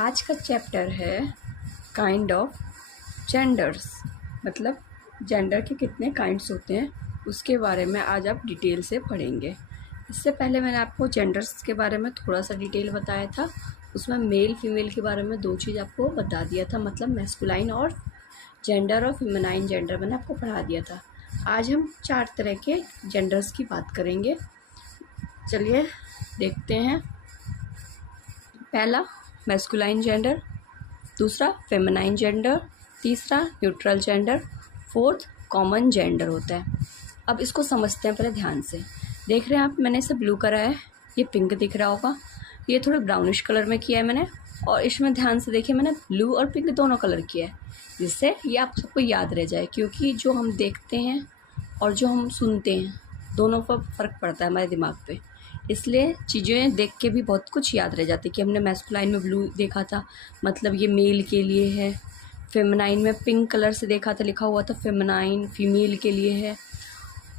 आज का चैप्टर है काइंड ऑफ जेंडर्स, मतलब जेंडर के कितने काइंड्स होते हैं उसके बारे में आज आप डिटेल से पढ़ेंगे। इससे पहले मैंने आपको जेंडर्स के बारे में थोड़ा सा डिटेल बताया था, उसमें मेल फीमेल के बारे में दो चीज़ आपको बता दिया था, मतलब मैस्कुलाइन और जेंडर और फेमिनाइन जेंडर मैंने आपको पढ़ा दिया था। आज हम 4 तरह के जेंडर्स की बात करेंगे। चलिए देखते हैं। पहला मैस्कुलाइन जेंडर, दूसरा फेमिनाइन जेंडर, तीसरा neutral gender, fourth common gender होता है। अब इसको समझते हैं पहले ध्यान से। देख रहे हैं आप, मैंने इसे ब्लू करा है, ये पिंक दिख रहा होगा, ये थोड़ा ब्राउनिश कलर में किया है मैंने, और इसमें ध्यान से देखिए मैंने ब्लू और पिंक दोनों कलर किया है, जिससे ये आप सबको याद रह जाए, क्योंकि जो हम देखते हैं और जो हम सुनते हैं दोनों पर फ़र्क पड़ता है हमारे दिमाग पे। इसलिए चीज़ें देख के भी बहुत कुछ याद रह जाती है कि हमने मैस्कुलाइन में ब्लू देखा था, मतलब ये मेल के लिए है। फेमिनाइन में पिंक कलर से देखा था, लिखा हुआ था फेमिनाइन फीमेल के लिए है।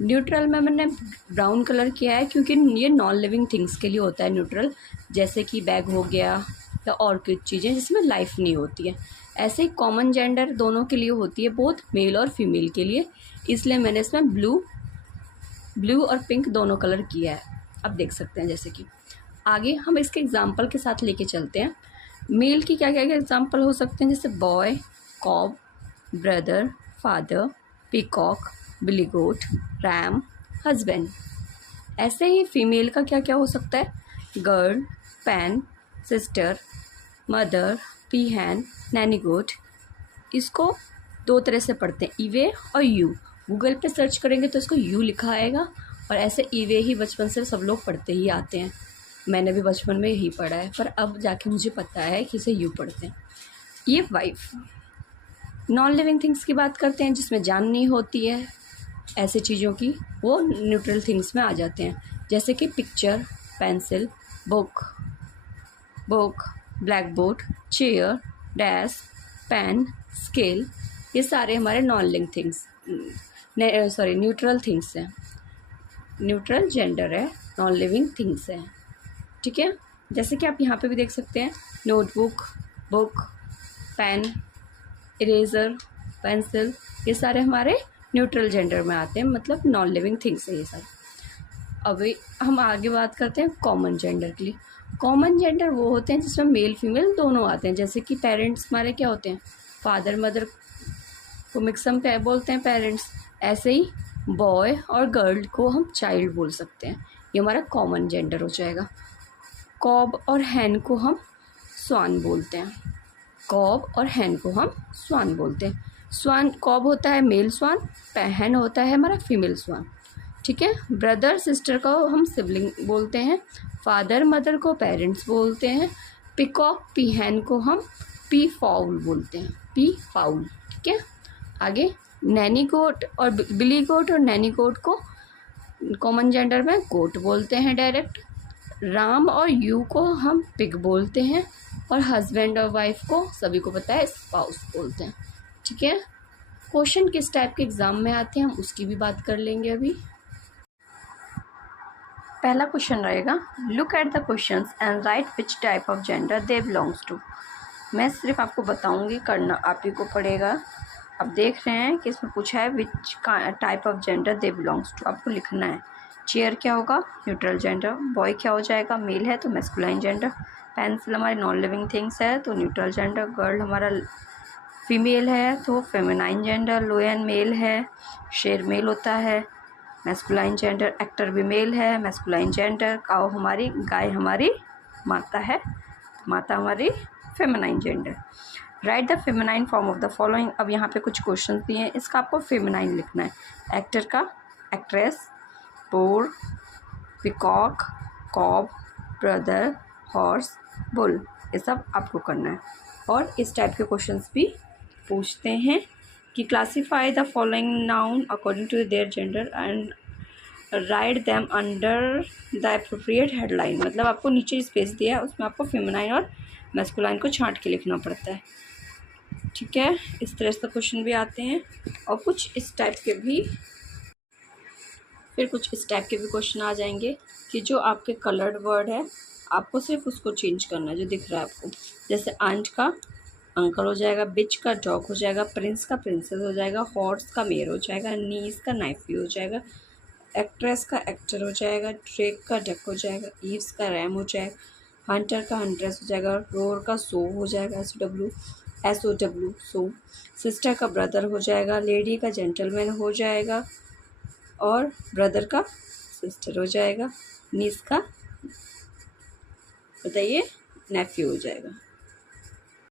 न्यूट्रल में मैंने ब्राउन कलर किया है क्योंकि ये नॉन लिविंग थिंग्स के लिए होता है न्यूट्रल, जैसे कि बैग हो गया या और कुछ चीज़ें जिसमें लाइफ नहीं होती है। ऐसे ही कॉमन जेंडर दोनों के लिए होती है, बोथ मेल और फीमेल के लिए, इसलिए मैंने इसमें ब्लू और पिंक दोनों कलर किया है। अब देख सकते हैं, जैसे कि आगे हम इसके एग्जाम्पल के साथ लेके चलते हैं। मेल की क्या क्या एग्जाम्पल हो सकते हैं, जैसे boy, cob, brother, father, peacock, billy goat, ram, husband. ऐसे ही फीमेल का क्या क्या हो सकता है, girl, pen, sister, mother, peahen, nanny goat. इसको दो तरह से पढ़ते हैं, ईवे और यू। गूगल पे सर्च करेंगे तो इसको यू लिखा आएगा, और ऐसे ईवे ही बचपन से सब लोग पढ़ते ही आते हैं। मैंने भी बचपन में यही पढ़ा है, पर अब जाके मुझे पता है कि इसे यू पढ़ते हैं। ये वाइफ। नॉन लिविंग थिंग्स की बात करते हैं जिसमें जान नहीं होती है, ऐसे चीज़ों की, वो न्यूट्रल थिंग्स में आ जाते हैं, जैसे कि picture, pencil, book, black board, chair, desk, pen, scale. ये सारे हमारे non living things neutral things हैं। न्यूट्रल जेंडर है, नॉन लिविंग थिंग्स है, ठीक है। जैसे कि आप यहाँ पे भी देख सकते हैं, notebook, book, pen, eraser, pencil, ये सारे हमारे न्यूट्रल जेंडर में आते हैं, मतलब नॉन लिविंग थिंग्स है ये सारे। अभी हम आगे बात करते हैं कॉमन जेंडर के लिए। कॉमन जेंडर वो होते हैं जिसमें मेल फीमेल दोनों आते हैं, जैसे कि पेरेंट्स हमारे क्या होते हैं, फादर मदर को मिक्सम बोलते हैं पेरेंट्स। ऐसे ही बॉय और गर्ल को हम चाइल्ड बोल सकते हैं, ये हमारा कॉमन जेंडर हो जाएगा। कॉब और हैन को हम स्वान बोलते हैं, कॉब और हैन को हम स्वान बोलते हैं। स्वान, कॉब होता है मेल स्वान, हैन होता है हमारा फीमेल स्वान, ठीक है। ब्रदर सिस्टर को हम सिबलिंग बोलते हैं, फादर मदर को पेरेंट्स बोलते हैं। पिकॉक पीहैन को हम पी फाउल बोलते हैं, पी फाउल, ठीक है। आगे नैनी गोट और बिली गोट और नैनी गोट को कॉमन जेंडर में गोट बोलते हैं डायरेक्ट। राम और यू को हम पिग बोलते हैं, और हस्बैंड और वाइफ को सभी को पता है स्पाउस बोलते हैं, ठीक है। क्वेश्चन किस टाइप के एग्जाम में आते हैं हम उसकी भी बात कर लेंगे अभी। पहला क्वेश्चन रहेगा, look at the questions and write which type of gender they belongs to. मैं सिर्फ आपको बताऊंगी, करना आप ही को पड़ेगा। अब देख रहे हैं कि इसमें पूछा है which type of gender they belongs to, आपको लिखना है। चेयर क्या होगा, न्यूट्रल जेंडर। बॉय क्या हो जाएगा, मेल है तो मैस्कुलाइन जेंडर। पेंसिल हमारी नॉन लिविंग थिंग्स है तो न्यूट्रल जेंडर। गर्ल हमारा फीमेल है तो फेमिनाइन जेंडर। लोयन मेल है, शेर मेल होता है, मैस्कुलाइन जेंडर। एक्टर भी मेल है, मैस्कुलाइन जेंडर। काऊ हमारी, गाय हमारी माता है, माता हमारी feminine gender. Right the feminine form of the following. अब यहाँ पे कुछ क्वेश्चन दिए हैं, इसका आपको फेमिनाइन लिखना है। एक्टर का actress, boar, peacock, cob, brother, horse, bull, ये सब आपको करना है। और इस टाइप के क्वेश्चंस भी पूछते हैं कि classify the following noun according to their gender and write them under the appropriate headline. मतलब आपको नीचे स्पेस दिया है, उसमें आपको फेमिनाइन और मैस्कुलाइन को छांट के लिखना पड़ता है, ठीक है। इस तरह से क्वेश्चन भी आते हैं, और कुछ इस टाइप के भी, फिर कुछ इस टाइप के भी क्वेश्चन आ जाएंगे कि जो आपके कलर्ड वर्ड है आपको सिर्फ उसको चेंज करना है जो दिख रहा है आपको। जैसे आंट का अंकल हो जाएगा, बिच का डॉग हो जाएगा, प्रिंस का प्रिंसेस हो जाएगा, हॉर्स का मेयर हो जाएगा, नीस का नाइफी हो जाएगा, एक्ट्रेस का एक्टर हो जाएगा, ड्रेक का डक हो जाएगा, ईव्स का रैम हो जाएगा, हंटर का हंट्रेस हो जाएगा, रोर का सो हो जाएगा, SOW सो, सिस्टर का ब्रदर हो जाएगा, लेडी का जेंटलमैन हो जाएगा और ब्रदर का सिस्टर हो जाएगा, नीस का बताइए नेफ्यू हो जाएगा।